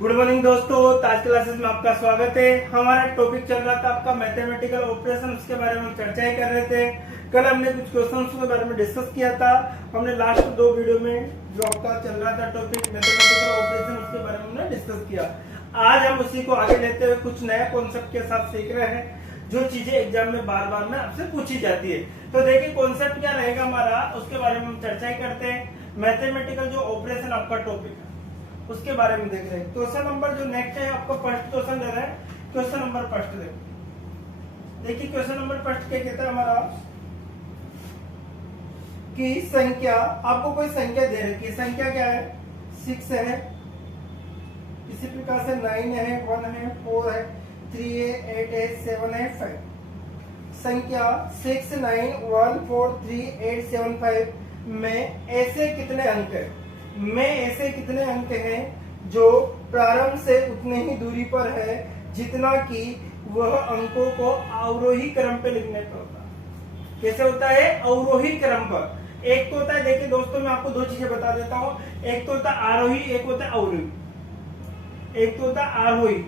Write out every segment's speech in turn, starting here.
Good morning दोस्तों, आज classes में आपका स्वागत है। हमारा टॉपिक चल रहा था आपका मैथमेटिकल ऑपरेशन, उसके बारे में हम चर्चाएं कर रहे थे। कल हमने कुछ क्वेश्चंस के बारे में डिस्कस किया था। हमने लास्ट 2 वीडियो में जो आपका चल रहा था टॉपिक मैथमेटिकल ऑपरेशन, उसके बारे में हमने डिस्कस किया। आज हम उसी को आगे लेते हुए कुछ नया कॉन्सेप्ट के साथ सीख रहे हैं, जो चीजें एग्जाम में बार बार में आपसे पूछी जाती है। तो देखिए कॉन्सेप्ट क्या रहेगा हमारा, उसके बारे में हम चर्चा करते हैं। मैथमेटिकल जो ऑपरेशन आपका टॉपिक है उसके बारे में देख रहे हैं। क्वेश्चन नंबर जो नेक्स्ट है आपका फर्स्ट क्वेश्चन दे रहा है। क्वेश्चन नंबर फर्स्ट देखिए क्वेश्चन नंबर फर्स्ट क्या कहता है हमारा कि संख्या, आपको कोई संख्या दे रखी है। संख्या क्या है? 6 है, इसी प्रकार से 9 है, 1 है, 4 है, 3 है, 8 है, 7 है, 5। संख्या 6, 9, 1, 4, 3, 8, 7, 5 में ऐसे कितने अंक है? में ऐसे कितने अंक हैं जो प्रारंभ से उतने ही दूरी पर है जितना कि वह अंकों को अवरोही क्रम पे लिखने पर होता है। कैसे होता है? अवरोही क्रम पर। एक तो होता है, देखिए दोस्तों मैं आपको 2 चीजें बता देता हूं। एक तो होता है आरोही, एक होता है अवरोही। एक तो होता है आरोही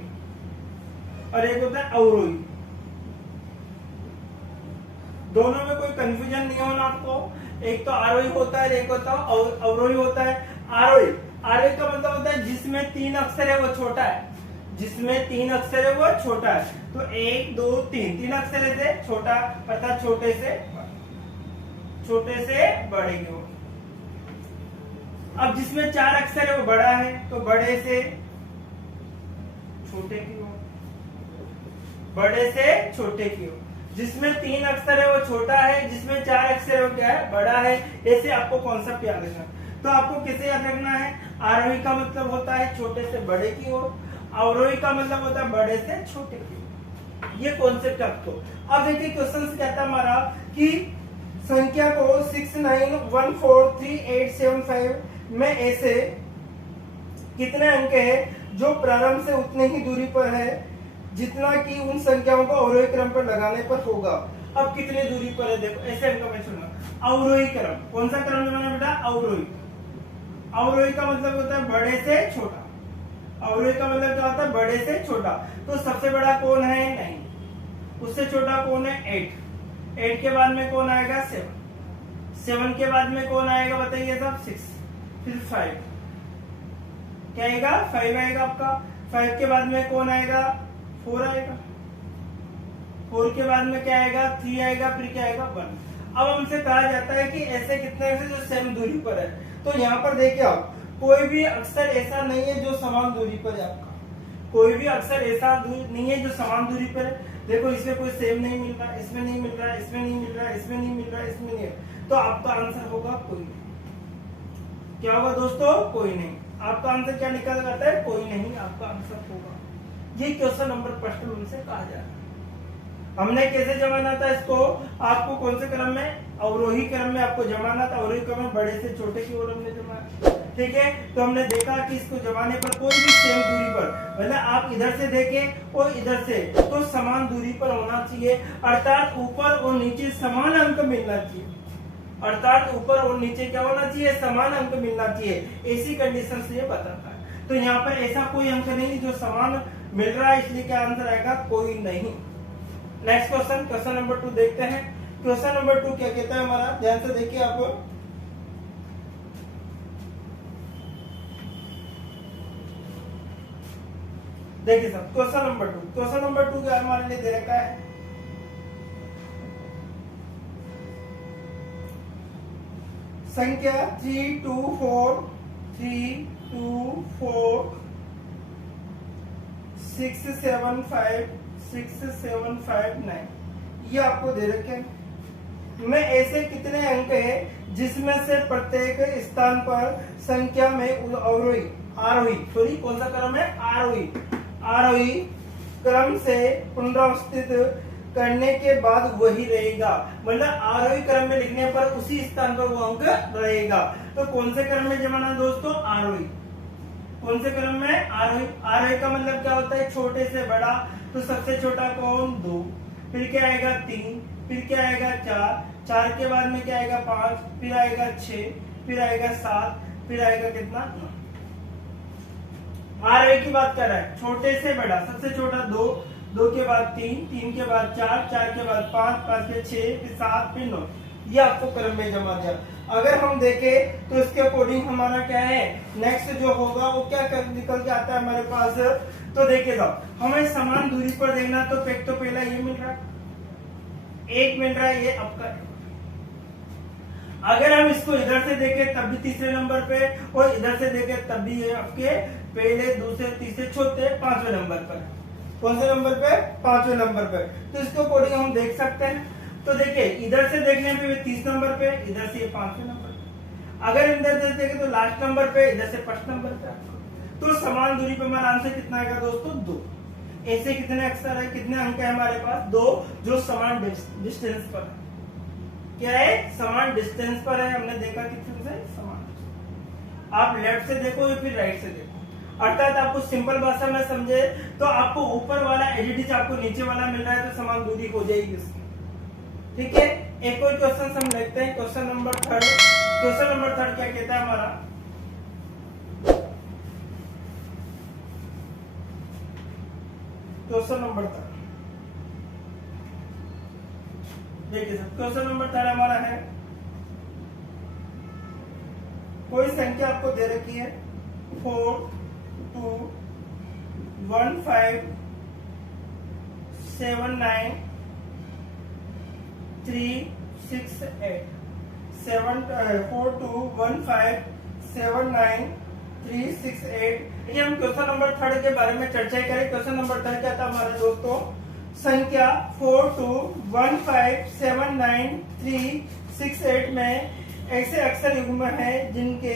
और एक होता है अवरोही। दोनों में कोई कंफ्यूजन नहीं होना आपको। एक तो आरोही होता है, एक होता है अवरोही होता है। आरोही, आरोही का मतलब होता है जिसमें 3 अक्षर है वो छोटा है। जिसमें 3 अक्षर है वो छोटा है। तो 1, 2, 3 अक्षर से छोटा, अर्थात छोटे से बड़े की ओर। अब जिसमें 4 अक्षर है वो बड़ा है, तो बड़े से छोटे की ओर, बड़े से छोटे की ओर। जिसमें 3 अक्षर है वो छोटा है, जिसमें 4 अक्षर है वो क्या है? बड़ा है। ऐसे आपको कॉन्सेप्ट याद रखना। तो आपको किसे याद रखना है? आरोही का मतलब होता है छोटे से बड़े की ओर, अवरोही का मतलब होता है बड़े से छोटे की ओर। ये कॉन्सेप्ट आपको। अब देखिए क्वेश्चन कहता है हमारा कि संख्या को 6, 9, 1, 4, 3, 8, 7, 5 में ऐसे कितने अंक है जो प्रारंभ से उतने ही दूरी पर है जितना कि उन संख्याओं को अवरोही क्रम पर लगाने पर होगा। अब कितनी दूरी पर है? देखो ऐसे अंक में सुना, अवरोही क्रम। कौन सा क्रम जमाना बेटा? अवरोही। अवरोही का मतलब होता है बड़े से छोटा। अवरोही का मतलब क्या होता है? बड़े से छोटा। तो सबसे बड़ा कौन है? 9। उससे छोटा कौन है? 8। 8 के बाद में कौन आएगा? 7। 7 के बाद में कौन आएगा बताइए साहब? 6। फिर 5 क्या आएगा? 5 आएगा आपका। 5 के बाद में कौन आएगा? 4 आएगा। 4 के बाद में क्या आएगा? 3 आएगा। फिर क्या आएगा? 1। अब हमसे कहा जाता है कि ऐसे कितने से जो सेम दूरी पर है। तो यहाँ पर देखिए आप, कोई भी अक्षर ऐसा नहीं है जो समान दूरी पर है आपका। कोई भी अक्षर ऐसा नहीं है जो समान दूरी पर है। देखो इसमें कोई सेम नहीं मिल रहा, इसमें नहीं मिल रहा, इसमें नहीं मिल रहा, इसमें नहीं मिल रहा, इसमें नहीं है। तो आपका आंसर होगा कोई नहीं। क्या होगा दोस्तों? कोई नहीं। आपका आंसर क्या निकल जाता है? कोई नहीं आपका आंसर होगा। ये क्वेश्चन नंबर फर्स्ट में हमसे कहा जा रहा है। हमने कैसे जमाना था इसको? आपको कौन से क्रम में? अवरोही क्रम में आपको जमाना था। अवरोही क्रम में बड़े से छोटे की ओर हमने जमाया। ठीक है, तो हमने देखा कि इसको जमाने पर कोई भी सेम दूरी पर, मतलब आप इधर से देखें और इधर से, तो समान दूरी पर होना चाहिए। अर्थात ऊपर और नीचे समान अंक मिलना चाहिए। अर्थात ऊपर और नीचे क्या होना चाहिए? समान अंक मिलना चाहिए। ऐसी कंडीशन से ये बताता है। तो यहाँ पर ऐसा कोई अंक नहीं जो समान मिल रहा है, इसलिए क्या आंसर आएगा? कोई नहीं। नेक्स्ट क्वेश्चन, क्वेश्चन नंबर 2 देखते हैं। क्वेश्चन नंबर 2 क्या कहता है हमारा? ध्यान से देखिए आप। देखिए सब क्वेश्चन नंबर 2। क्वेश्चन नंबर 2 क्या हमारे लिए दे रखा है? संख्या 3, 2, 4, 3, 2, 4, 6, 7, 5, 6, 7, 5, 9 ये आपको दे रखे हैं। में ऐसे कितने अंक है जिसमें से प्रत्येक स्थान पर संख्या में अवरोही, आरोही, सॉरी कौन सा क्रम है? आरोही। आरोही क्रम से पुनरावस्थित करने के बाद वही रहेगा। मतलब आरोही क्रम में लिखने पर उसी स्थान पर वो अंक रहेगा। तो कौन से क्रम में जमाना दोस्तों? आरोही। कौन से क्रम में? आरोही। आरोही का मतलब क्या होता है? छोटे से बड़ा। तो सबसे छोटा कौन? 2। फिर क्या आएगा? 3। फिर क्या आएगा? 4। 4 के बाद में क्या आएगा? 5। फिर आएगा 6। फिर आएगा 7। फिर आएगा कितना? 9। आरोही बड़े की बात कर रहा है, छोटे से बड़ा सबसे छोटा 2, 2 के बाद 3, 3 के बाद 4, 4 के बाद 5, 5 के 6, फिर 7, फिर 9। ये आपको क्रम में जमा दिया। अगर हम देखें तो इसके अकॉर्डिंग हमारा क्या है, नेक्स्ट जो होगा वो क्या निकल के आता है हमारे पास। तो देखिएगा, हमें समान दूरी पर देखना, तो पहला ये मिल रहा है, 1 मिल रहा है, ये आपका। अगर हम इसको इधर से देखें तब भी तीसरे नंबर पे, और इधर से देखें तब भी ये आपके पहले, दूसरे, तीसरे, चौथे, 5वें नंबर पर। कौन से नंबर पे? 5वें नंबर पे। तो इसको अकॉर्डिंग हम देख सकते हैं। तो देखिए, इधर से देखने पे 30 नंबर पे, इधर से 5वें नंबर पे। अगर इधर से देखें तो लास्ट नंबर पे, इधर से फर्स्ट नंबर पे। तो समान दूरी पे हमारा आंसर कितना आएगा दोस्तों? 2। ऐसे कितने अक्षर है, कितने अंक है हमारे पास? 2, जो समान डिस्टेंस पर है। क्या है? समान डिस्टेंस पर है। हमने देखा कितने से? समान। आप लेफ्ट से देखो या फिर राइट से देखो, अर्थात आपको सिंपल भाषा में समझे तो आपको ऊपर वाला एडिट आपको नीचे वाला मिल रहा है, तो समान दूरी हो जाएगी इसकी। ठीक है, एक और क्वेश्चन हम देखते हैं, क्वेश्चन नंबर 3। क्वेश्चन नंबर 3 क्या कहता है हमारा? क्वेश्चन नंबर 3 देखिए सर, क्वेश्चन नंबर 3 हमारा है, कोई संख्या आपको दे रखी है 4 2 1 5 7 9 3 6 8 4 2 1 5 7 9 3 6 8। ये हम क्वेश्चन नंबर 3 के बारे में चर्चा करें। क्वेश्चन नंबर 3 क्या था हमारे दोस्तों? संख्या 4 2 1 5 7 9 3 6 8 में ऐसे अक्षर युग्म है जिनके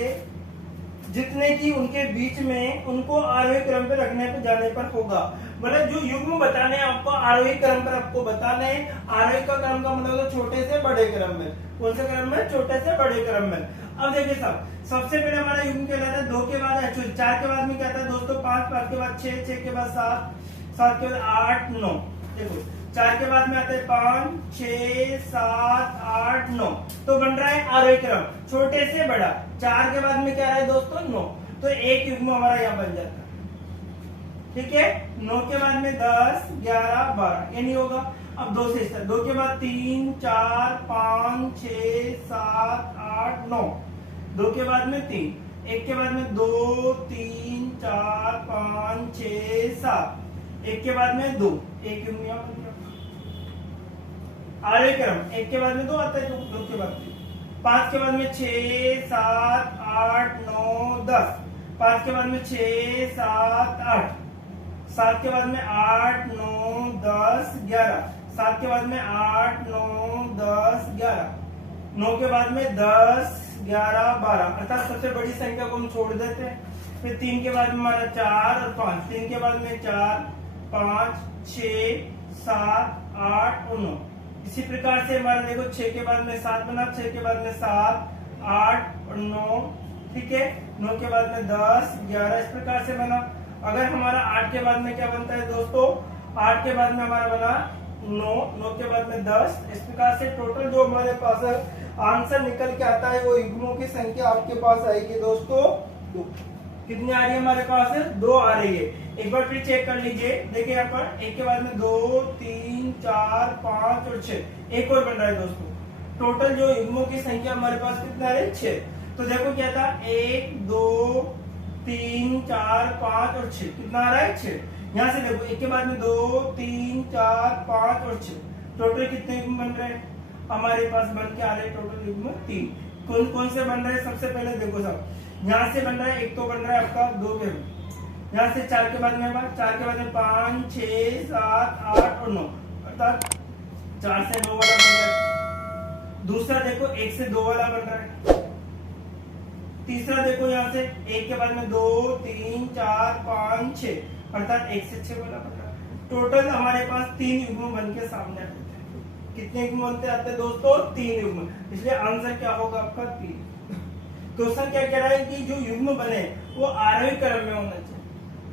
जितने की उनके बीच में उनको आरोही क्रम पे रखने पे जाने पर होगा। मतलब जो युग्म बताने आपको आरोही क्रम पर आपको बताने। आरोही का क्रम का मतलब छोटे से बड़े क्रम में। कौन से क्रम में? छोटे से बड़े क्रम में। अब देखिए साहब, सबसे पहले हमारा युग्म कहलाता है 2 के बाद 4 के बाद में क्या था दोस्तों? 5, 5 के बाद 6, 6 के बाद 7, 7 के बाद 8 9। देखो 4 के बाद में आता है 5 6 7 8 9, तो बन रहा है आरोही क्रम छोटे से बड़ा। 4 के बाद में क्या रहा है दोस्तों? 9, तो एक युग्म हमारा यहाँ बन जाता है। ठीक है, 9 के बाद में 10 11 12, ये नहीं होगा। अब 2 से स्टार्ट, 2 के बाद 3 4 5 6 7 8 9, 2 के बाद में 3, 1 के बाद में 2 3 4 5 6 7, 1 के बाद में 2, एक युग्म यहाँ बन गया। आरोही क्रम 1 के बाद में 2 आता है, 2 के बाद 3, 5 के बाद में 6 7 8 9 10, 5 के बाद में 6 7 8, 7 के बाद में 8 9 10 11, 7 के बाद में 8 9 10 11, 9 के बाद में 10 11 12, अर्थात सबसे बड़ी संख्या को हम छोड़ देते हैं। फिर 3 के बाद में हमारा 4 और 5, 3 के बाद में 4 5 6 7 8 और 9। इसी प्रकार से हमारा देखो 6 के बाद में 7 बना, 6 के बाद में 7 8 और 9। ठीक है, 9 के बाद में 10 11, इस प्रकार से बना। अगर हमारा 8 के बाद में क्या बनता है दोस्तों? 8 के बाद में हमारा बना 9, 9 के बाद में 10। इस प्रकार से टोटल जो हमारे पास आंसर निकल के आता है वो युग्मों की संख्या आपके पास आएगी दोस्तों 2। कितनी आ रही है हमारे पास? 2 आ रही है। एक बार फिर चेक कर लीजिए, देखिए यहाँ पर 1 के बाद में 2 3 4 5 और 6, एक और बन रहा है दोस्तों। टोटल जो युग्मों की संख्या हमारे पास कितना है? 6। तो देखो क्या था, 1 2 3 4 5 और 6, कितना आ रहा है? 6। यहाँ से देखो 1 के बाद में 2 3 4 5 और 6, टोटल कितने युग्म बन रहे हैं हमारे पास? बन के आ रहे टोटल युग्म 3। कौन कौन से बन रहे हैं? सबसे पहले देखो साहब, यहाँ से बन रहा है, एक तो बन रहा है आपका 2 के, यहाँ से 4 के बाद में 4 के बाद में 5 6 7 8 और 9, अर्थात 4 से 9 वाला बन रहा है। दूसरा देखो 1 से 2 वाला बन रहा है। तीसरा देखो यहाँ से 1 के बाद में 2 3 4 5 6, अर्थात 1 से 6 वाला बन रहा है। टोटल हमारे पास 3 युग्म बन के सामने आते हैं। कितने युग्म बनते आते हैं दोस्तों? 3 युग्म। इसलिए आंसर क्या होगा आपका? 3। क्वेश्चन क्या कह रहा है कि जो युग्म बने वो आरोही क्रम में होना चाहिए।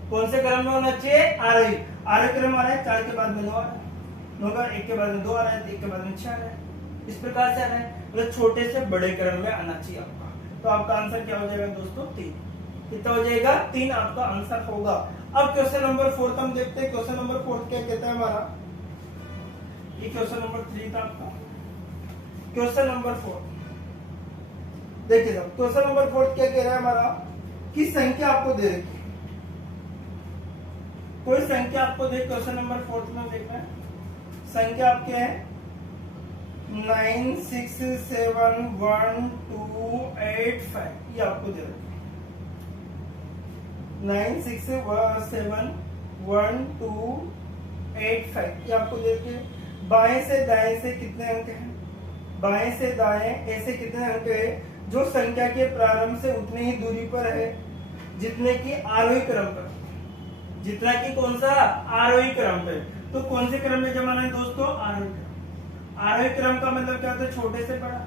कौन से क्रम में होना चाहिए? आरोही। आरोही क्रम आ रहा है, 4 के बाद में 9 आ रहा है, 9 का 1 के बाद में 2 आ रहा है, 1 के बाद में 6 आ रहा है, इस प्रकार से आ रहा है। मतलब छोटे से बड़े क्रम में आना चाहिए आपका। तो आपका आंसर क्या हो जाएगा दोस्तों? 3। कितना हो जाएगा 3 आपका आंसर होगा। अब क्वेश्चन नंबर 4 हम देखते हैं। क्वेश्चन नंबर 4 क्या कहता है हमारा, ये क्वेश्चन नंबर 3 था आपका। क्वेश्चन नंबर 4 देखिए साहब, क्वेश्चन नंबर 4 क्या कह रहा है हमारा कि संख्या आपको दे रखी है, कोई संख्या आपको दे, क्वेश्चन नंबर 4 में देखना है, संख्या आपके है 9 6 7 1 2 8 5, ये आपको दे रखी है 9 6 7 1 2 8 5, ये आपको दे रखी है। बाएं से दाएं से कितने अंक हैं, बाएं से दाएं ऐसे कितने अंक है जो संख्या के प्रारंभ से उतनी ही दूरी पर है जितने की आरोही क्रम पर, जितना कि कौन सा आरोही क्रम पे। तो कौन से क्रम में जमाना है दोस्तों, आरोही क्रम। आरोही क्रम का मतलब क्या होता है, छोटे से बड़ा।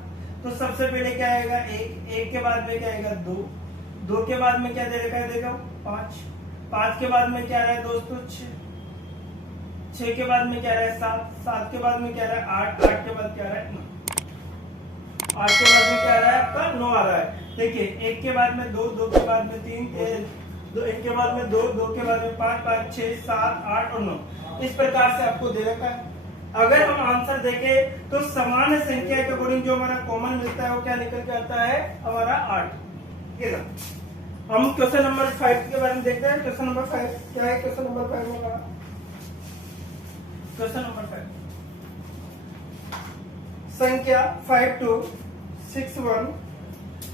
तो सबसे पहले क्या आएगा 1, 1 के बाद में क्या आएगा 2, 2 के बाद में क्या दे रखा है देखो 5, 5 के बाद में क्या आ रहा है दोस्तों 6, 6 के बाद में क्या आ रहा है 7, 7 के बाद में क्या आ रहा है 8, 8 के बाद क्या आ रहा है 9, 8 के बाद में क्या आ रहा है आपका 9 आ रहा है। देखिए 1 के बाद में 2, 2 के बाद में 3, 1 के बाद में 2, 2 के बाद में 5, 5 6 7 8 और 9, इस प्रकार से आपको दे रखा है। अगर हम आंसर देखें तो समान संख्या के अकॉर्डिंग जो हमारा कॉमन मिलता है वो क्या निकल के आता है हमारा 8। ये हम क्वेश्चन नंबर 5 के बारे में देखते हैं। क्वेश्चन नंबर 5 क्या है, क्वेश्चन नंबर 5 में हमारा क्वेश्चन नंबर 5 संख्या 5 2 6 1,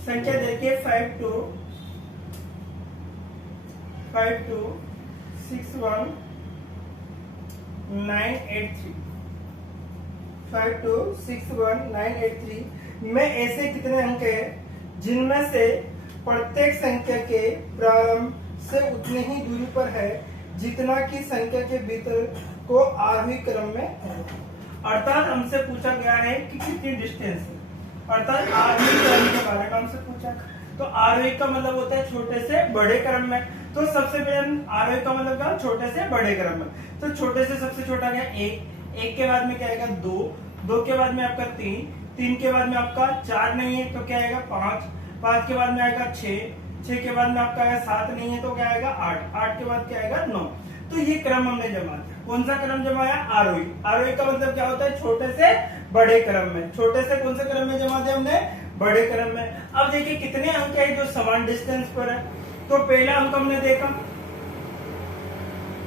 संख्या देखिए 5 2 6 1 9 8 3, 5 2 6 1 9 8 3 में ऐसे कितने अंक है जिनमें से प्रत्येक संख्या के प्रारंभ से उतनी ही दूरी पर है जितना कि संख्या के भीतर को आरोही क्रम में है। अर्थात हमसे पूछा गया है कि कितनी डिस्टेंस है, अर्थात आरोही क्रम के बारे में हमसे पूछा। तो आरोही का मतलब होता है छोटे से बड़े क्रम में। तो सबसे पहले आरोही का मतलब क्या, छोटे से बड़े क्रम में। तो छोटे से सबसे छोटा गया 1, 1 के बाद में क्या आएगा 2, 2 के बाद में आपका 3, 3 के बाद में आपका 4 नहीं है तो क्या आएगा 5, 5 के बाद में आएगा 6, 6 के बाद में आपका आएगा 7 नहीं है तो क्या आएगा 8, 8 के बाद क्या आएगा 9। तो ये क्रम हमने जमा दिया। कौन सा क्रम जमाया, आरोही। आरोही का मतलब क्या होता है, छोटे से बड़े क्रम में। छोटे से कौन से क्रम में जमा दिया हमने, बड़े क्रम में। अब देखिए कितने अंक है जो समान डिस्टेंस पर है। तो पहला अंक हमने देखा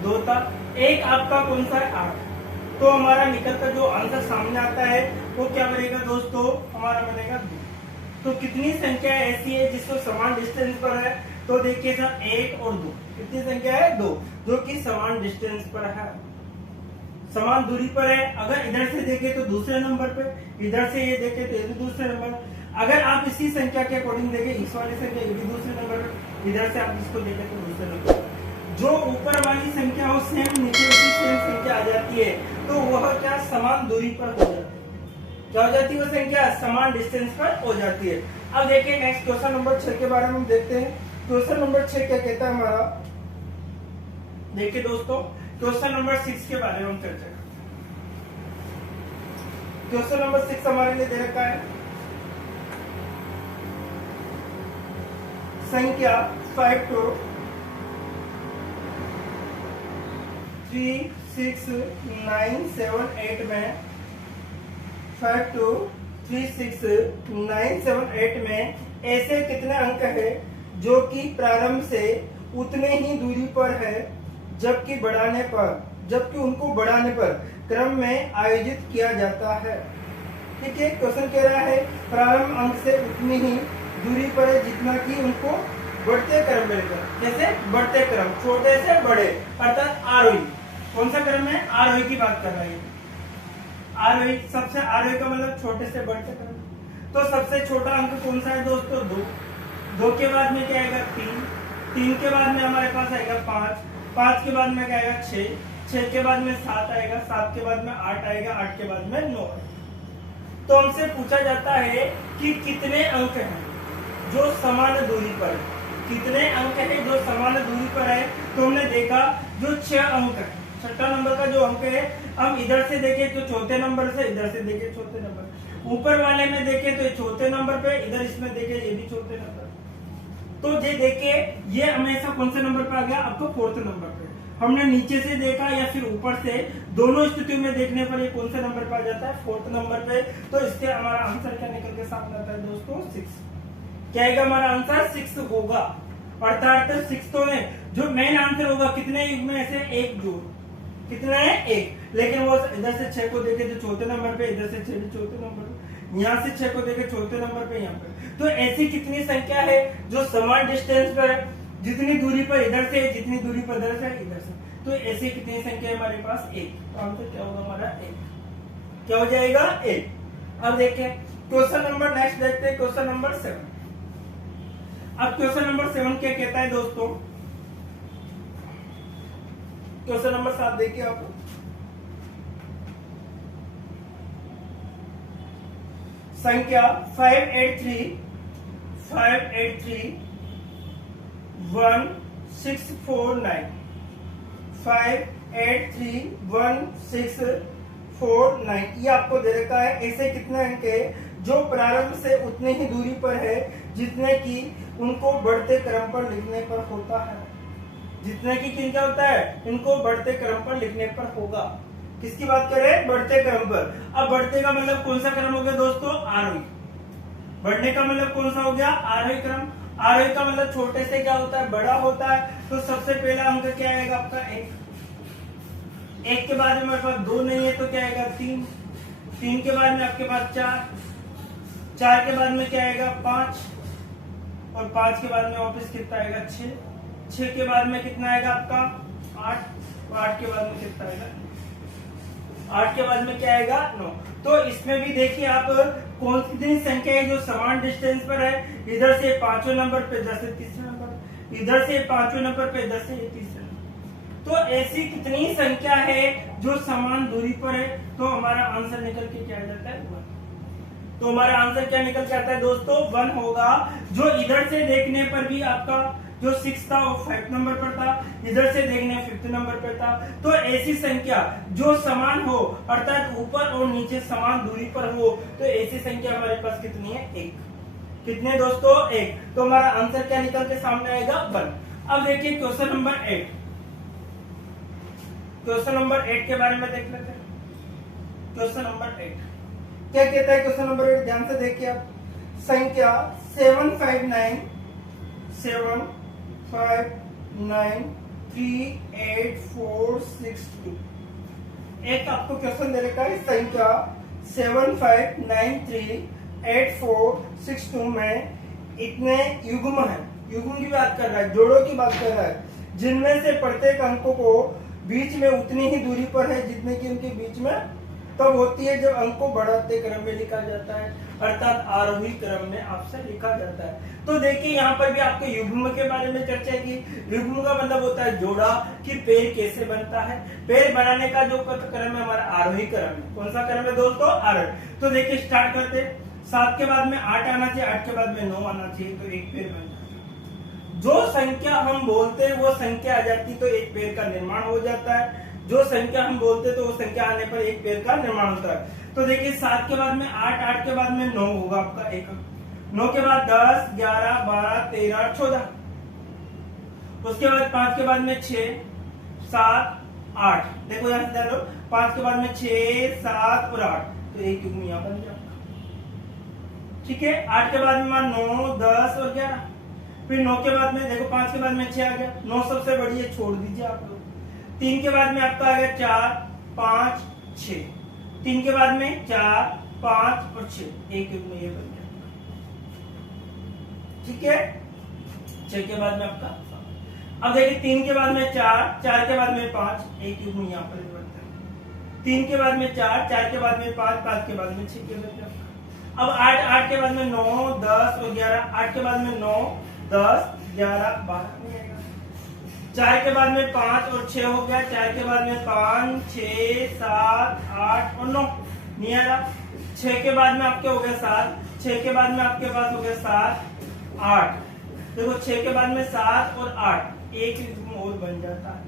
2 था, एक आपका कौन सा है 8। तो हमारा निकल कर जो आंसर सामने आता है वो क्या बनेगा दोस्तों, हमारा बनेगा 2। तो कितनी संख्या ऐसी है जिसको समान डिस्टेंस पर है, तो देखिए सर 1 और 2, कितनी संख्या है 2, जो कि समान डिस्टेंस पर है, समान दूरी पर है। अगर इधर से देखें तो दूसरे नंबर पे, इधर से ये देखें तो ये भी दूसरे नंबर। अगर आप इसी संख्या के अकॉर्डिंग देखें, इस वाली संख्या ये भी दूसरे नंबर पे, इधर से आप इसको देखें तो दूसरे नंबर। जो ऊपर वाली संख्या हो सेम नीचे उसी सेम संख्या आ जाती है, तो वह क्या समान दूरी पर हो जाती है। क्या हो जाती है वो संख्या, समान डिस्टेंस पर हो जाती है। अब देखिए नेक्स्ट क्वेश्चन नंबर 6 के बारे में हम देखते हैं। क्वेश्चन नंबर 6 क्या कहता है हमारा, देखिए दोस्तों क्वेश्चन नंबर 6 के बारे में हम चर्चा करते हैं। क्वेश्चन नंबर 6 हमारे लिए दे रखा है संख्या 5 2 3 6 9 7 8 में 5 2 3 6 9 7 8 में ऐसे कितने अंक है जो कि प्रारंभ से उतने ही दूरी पर है जबकि उनको बढ़ाने पर क्रम में आयोजित किया जाता है। ठीक है, क्वेश्चन कह रहा है प्रारंभ अंक से उतनी ही दूरी पर है जितना कि उनको बढ़ते क्रम मिलेगा। जैसे बढ़ते क्रम, छोटे से बड़े, अर्थात आरोही। कौन सा क्रम है, आरोही की बात कर रहा है। आरोही, सबसे आरोही का मतलब छोटे से बढ़ते क्रम। तो सबसे छोटा अंक कौन सा है दोस्तों, 2, 2 के बाद में क्या आएगा 3, 3 के बाद में हमारे पास आएगा 5, 5 के बाद में क्या आएगा 6, 6 के बाद में 7 आएगा, 7 के बाद में 8 आएगा, 8 के बाद में 9 आएगा। तो हमसे पूछा जाता है कि कितने अंक हैं जो समान दूरी पर है, कितने अंक है जो समान दूरी पर है। तो हमने देखा जो 6 अंक है, छठा नंबर का जो अंक है, हम इधर से देखें तो चौथे नंबर से, इधर से देखें चौथे नंबर, ऊपर वाले में देखें तो चौथे नंबर पे, इधर इसमें देखें ये भी चौथे नंबर। तो ये देखिए ये हमेशा कौन से नंबर पे आ गया, आपको फोर्थ नंबर पे। हमने नीचे से देखा या फिर ऊपर से, दोनों स्थितियों में देखने पर ये कौन से नंबर पे आ जाता है, फोर्थ नंबर पे। तो इसके हमारा आंसर क्या निकल के सामने आता है दोस्तों, 6। क्या आएगा हमारा आंसर, 6 होगा। अर्थात 6 तो है जो मेन आंसर होगा, कितने युग में से एक जोड़, कितना है, 1। लेकिन वो इधर से 6 को देखे तो चौथे नंबर पे, इधर से 6 चौथे नंबर पे, यहाँ से 6 को देखे चौथे नंबर पे, यहाँ पे। तो ऐसी कितनी संख्या है जो समान डिस्टेंस पर है, जितनी दूरी पर इधर से, जितनी दूरी पर इधर से, इधर से। तो ऐसी कितनी संख्या है हमारे पास, 1। तो आंसर क्या होगा हमारा, 1। क्या हो जाएगा, 1। अब देखें क्वेश्चन नंबर नेक्स्ट देखते हैं, क्वेश्चन नंबर 7। अब क्वेश्चन नंबर 7 क्या कहता है दोस्तों, क्वेश्चन नंबर 7 देखिए आप। संख्या 583 1649, 5831649 ये आपको दे रखा है। ऐसे कितने अंक है जो प्रारंभ से उतनी ही दूरी पर है जितने की उनको बढ़ते क्रम पर लिखने पर होता है, जितने की किन क्या होता है, इनको बढ़ते क्रम पर लिखने पर होगा। किसकी बात कर रहे हैं, बढ़ते क्रम पर। अब बढ़ते का मतलब कौन सा क्रम हो गया दोस्तों, आरोही। बढ़ने का मतलब कौन सा हो गया, आरोही क्रम। आरोही का मतलब छोटे से क्या होता है, बड़ा होता है। तो सबसे पहला अंक क्या आएगा आपका, 1। 1 के बाद में हमारे पास 2 नहीं है तो क्या आएगा, 3। 3 के बाद में आपके पास 4। 4 के बाद में क्या आएगा, 5। और 5 के बाद में वापस कितना आएगा, 6। 6 के बाद में कितना आएगा आपका, 8। 8 के बाद में कितना आएगा, 8 के बाद में क्या आएगा, 9। तो इसमें भी देखिए आप कौन सी संख्या है जो समान डिस्टेंस पर है, इधर से 5वें नंबर पे, इधर से 3रे नंबर, इधर से 5वें नंबर पे, इधर से 3रे नंबर। तो ऐसी कितनी संख्या है जो समान दूरी पर है। तो हमारा आंसर निकल के क्या आ जाता है, 1। तो हमारा आंसर क्या निकल के आता है दोस्तों, 1 होगा। जो इधर से देखने पर भी आपका जो 6 था वो 5 नंबर पर था, इधर से देखने 5th नंबर पर था। तो ऐसी संख्या जो समान हो, अर्थात ऊपर और नीचे समान दूरी पर हो, तो ऐसी संख्या हमारे पास कितनी है, 1। कितने दोस्तों, 1। तो हमारा आंसर क्या निकल के सामने आएगा, 1। अब देखिए क्वेश्चन नंबर 8। क्वेश्चन नंबर 8 के बारे में देख लेते हैं। क्वेश्चन नंबर 8 क्या कहता है, क्वेश्चन नंबर 8 ध्यान से देखिए आप। संख्या 7593846 एक आपको क्वेश्चन दे रखा है। संख्या 75938462 में इतने युग्म है, युग्म की बात कर रहा है, जोड़ों की बात कर रहा है, जिनमें से प्रत्येक अंकों को बीच में उतनी ही दूरी पर है जितने की उनके बीच में तब होती है जब अंक को बढ़ते क्रम में लिखा जाता है, अर्थात आरोही क्रम में आपसे लिखा जाता है। तो देखिए यहाँ पर भी आपको युग्म के बारे में चर्चा की। युग्म का मतलब होता है जोड़ा, कि पैर कैसे बनता है। पैर बनाने का जो क्रम है हमारा आरोही क्रम है। कौन सा क्रम है दोस्तों, आरोही। तो देखिए स्टार्ट करते, 7 के बाद में 8 आना चाहिए, 8 के बाद में 9 आना चाहिए, तो एक पैर बन जाता है। जो संख्या हम बोलते हैं वो संख्या आ जाती तो एक पैर का निर्माण हो जाता है। जो संख्या हम बोलते तो वो संख्या आने पर एक पैर का निर्माण होता है। तो देखिए 7 के बाद में 8, 8 के बाद में 9 होगा आपका एक, 9 के बाद 10, 11, 12, 13, 14, उसके बाद 5 के बाद में 6, 7, 8। देखो यहाँ से 5 के बाद में 6, 7 और 8, तो एक युग्म यहाँ बन गया। ठीक है, 8 के बाद में 9, 10 और 11, फिर 9 के बाद में देखो 5 के बाद में 6 आ गया, 9 सबसे बड़ी है, छोड़ दीजिए आप लोग। 3 के बाद में आपका आ गया 4, 5, 6, 3 के बाद में 4, 5 और 6, एक युग्म ये बन गया। ठीक है, 6 के बाद में आपका, अब देखिए 3 के बाद में 4, 4 के बाद में 5, एक युग्म यहाँ पर बनता है। 3 के बाद में 4, 4 के बाद में 5, 5 के बाद में 6 के बाद में। अब 8, 8 के बाद में 9, 10 और 11, 8 के बाद में 9, 10, 11, 12 नहीं आएगा। 4 के बाद में 5 और 6 हो गया, 4 के बाद में 5, 6, 7, 8 और 9 नहीं आएगा। 6 के बाद में आपके हो गए 7, 6 के बाद में आपके पास हो गया 7, 8। देखो 6 के बाद में 7 और 8, एक युग्म और बन जाता है।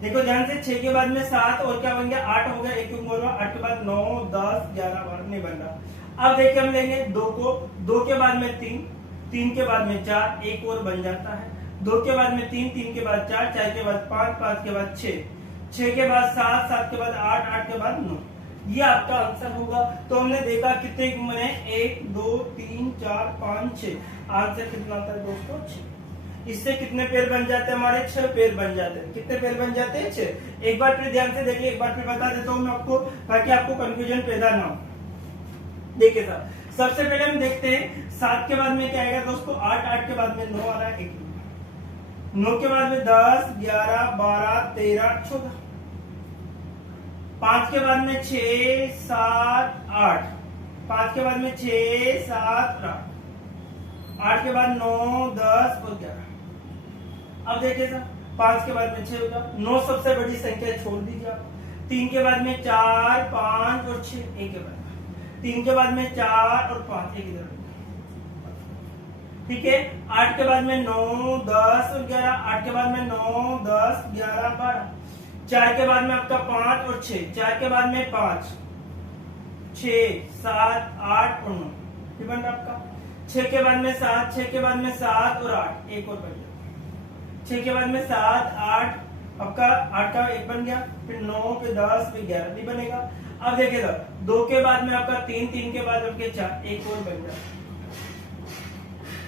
देखो ध्यान से, 6 के बाद में 7 और क्या बन गया, 8 हो गया, एक युग्म और 8 के बाद 9, 10, 11, 12 नहीं बन रहा। अब देखिए हम लेंगे 2 को, 2 के बाद में 3, 3 के बाद में 4, एक और बन जाता है। 2 के बाद में 3, 3 के बाद 4, 4 के बाद 5, 5 के बाद 6, 6 के बाद 7, 7 के बाद 8, 8 के बाद 9। ये आपका आंसर होगा। तो हमने देखा कितने युग्म बने, 1 2 3 4 5 6। आंसर कितना आता है दोस्तों, 6। इससे कितने पेड़ बन जाते हैं हमारे, 6 पेड़ बन जाते हैं। कितने पेड़ बन जाते हैं, 6। एक बार फिर ध्यान से देखिए, एक बार फिर बता देता हूँ मैं आपको, ताकि आपको कंफ्यूजन पैदा ना हो। देखिए साहब, सबसे पहले हम देखते हैं 7 के बाद में क्या आएगा दोस्तों, 8, 8 के बाद में 9 आ रहा है, 9 के बाद में 10 11 12 13 14, 5 के बाद में 6 7 8, 5 के बाद में 6 7 8, 8 के बाद 9 10 और 11। अब देखिए सर, 5 के बाद में 6 होगा, 9 सबसे बड़ी संख्या छोड़ दीजिए आप। 3 के बाद में 4 5 और 6, एक के बाद 3 के बाद में 4 और 5, एक इधर। ठीक है, 8 के बाद में 9 10 और 11, 8 के बाद में 9 10 11 12, 4 के बाद में आपका 5 और 6, 4 के बाद में 5 6 7 8 और 9, ये बन रहा आपका। 6 के बाद में 7, 6 के बाद में 7 और 8, एक और बन गया। 6 के बाद में 7 8, आपका 8 का एक बन गया, फिर 9 फिर 10 फिर 11 भी बनेगा। अब देखिएगा, 2 के बाद में आपका 3, 3 के बाद आपके 4, एक और बन गया।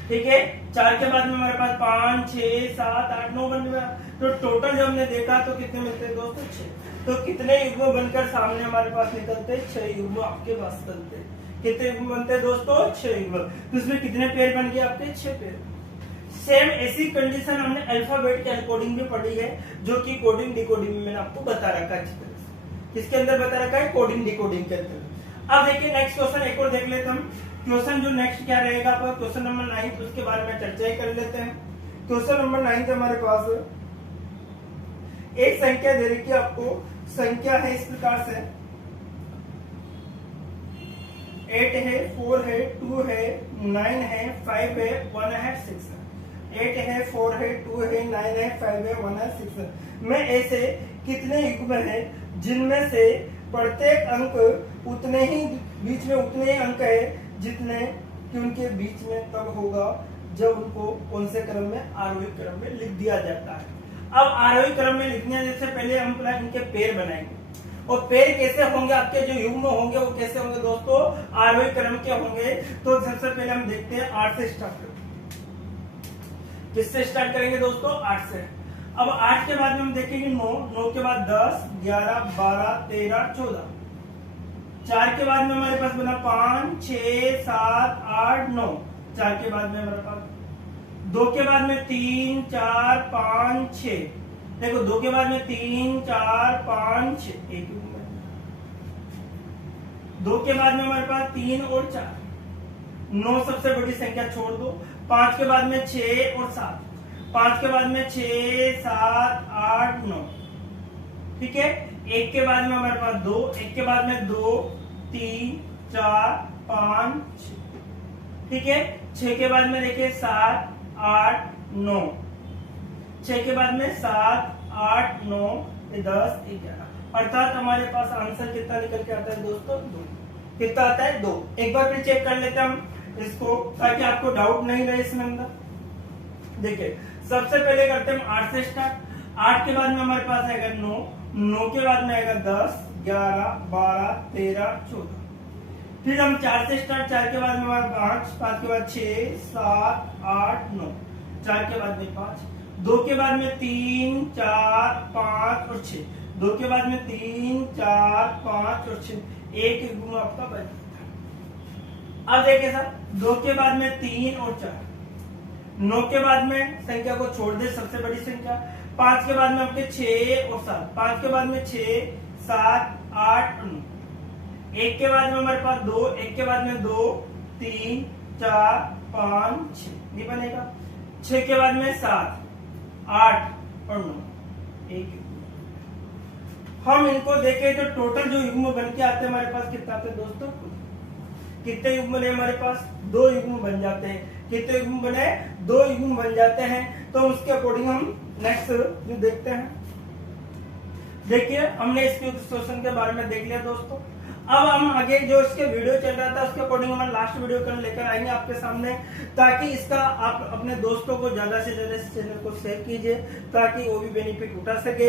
ठीक है, 4 के बाद में हमारे पास 5 6 7 8 9 बन गया। तो टोटल जब हमने देखा तो कितने मिलते हैं दोस्तों, 6। तो कितने युग्म बनकर सामने हमारे पास निकलते हैं, 6 युग्म आपके पास बनते हैं। कितने युग्म बनते हैं दोस्तों, 6 युग्म। तो इसमें कितने पेड़ बन गए आपके, 6 पेड़। सेम ऐसी कंडीशन हमने अल्फाबेट के कोडिंग में पढ़ी है, जो कि कोडिंग डिकोडिंग में मैंने आपको बता रखा है। अच्छी तरह से किसके अंदर बता रखा है, कोडिंग डिकोडिंग के अंदर। अब देखिए नेक्स्ट क्वेश्चन एक और देख लेते हम। क्वेश्चन जो नेक्स्ट क्या रहेगा आपका, क्वेश्चन नंबर 9, उसके बारे में चर्चा ही कर लेते हैं। क्वेश्चन नंबर 9 हमारे पास एक संख्या दे रखी है आपको। संख्या है इस प्रकार से, 8 है 4 है 2 है 9 है 5 है 1 है 6 है। 8 है 4 है 2 है 9 है 5 है 1 है 6 है। में ऐसे कितने युग्म हैं जिनमें से प्रत्येक अंक उतने ही बीच में उतने ही अंक है जितने कि उनके बीच में तब होगा जब उनको कौन से क्रम में, आरोही क्रम में लिख दिया जाता है। अब आरोही क्रम में लिखने से पहले हम इनके पेड़ बनाएंगे, और पेड़ कैसे होंगे, आपके जो युग्म होंगे वो कैसे होंगे दोस्तों, आरोही क्रम के होंगे। तो सबसे पहले हम देखते हैं 8 से स्टार्ट करेंगे। किससे स्टार्ट करेंगे दोस्तों, 8 से। अब 8 के बाद में हम देखेंगे 9, 9 के बाद 10 11 12 13 14, 4 के बाद में हमारे पास बना 5 6 7 8 9, 4 के बाद में हमारे पास 2 के बाद में 3 4 5 6, देखो 2 के बाद में 3 4 5 6, एक 2 के बाद में हमारे पास 3 और 4, 9 सबसे बड़ी संख्या छोड़ दो। 5 के बाद में 6 और 7, 5 के बाद में 6 7 8 9, ठीक है। 1 के बाद में हमारे पास 2, 1 के बाद में 2 3 4 5 6, ठीक है। 6 के बाद में देखिए 7 8 9, 6 के बाद में 7 8 9 10 11, अर्थात हमारे पास आंसर कितना निकल के आता है दोस्तों, 2। कितना आता है, 2। एक बार फिर चेक कर लेते हैं हम इसको, ताकि आपको डाउट नहीं रहे इसमें अंदर। देखिए सबसे पहले करते हैं हम 8 से स्टार्ट। 8 के बाद में हमारे पास आएगा 9, 9 के बाद में आएगा 10 11 12 13 14, फिर हम 4 से स्टार्ट। 4 के बाद में हमारे 5, 5 के बाद 6 7 8 9, 4 के बाद में 5, 2 के बाद में 3 4 5 और 6, 2 के बाद में 3 4 5 और 6, एक युग्म आपका बच जाता है। अब देखिए सर, 2 के बाद में 3 और 4, 9 के बाद में संख्या को छोड़ दे सबसे बड़ी संख्या। 5 के बाद में आपके 6 और 7, 5 के बाद में 6 7 8 9, 1 के बाद में हमारे पास 2, 1 के बाद में 2 3 4 5 6, नहीं बनेगा। 6 के बाद में 7 8 और 9, एक। हम इनको देखें तो टोटल जो युग्म बन के आते हैं हमारे पास कितना आता है दोस्तों, कितने युग्म बने हमारे पास, 2 युग्म बन जाते हैं। कितने युग्म बने, 2 युग्म बन जाते हैं। तो उसके अकॉर्डिंग हम नेक्स्ट जो देखते हैं, देखिए हमने इसके क्वेश्चन के बारे में देख लिया दोस्तों। अब हम आगे जो इसके वीडियो चल रहा था उसके अकॉर्डिंग हम लास्ट वीडियो कर लेकर आएंगे आपके सामने, ताकि इसका आप अपने दोस्तों को ज्यादा से ज्यादा इस चैनल को शेयर कीजिए ताकि वो भी बेनिफिट उठा सके।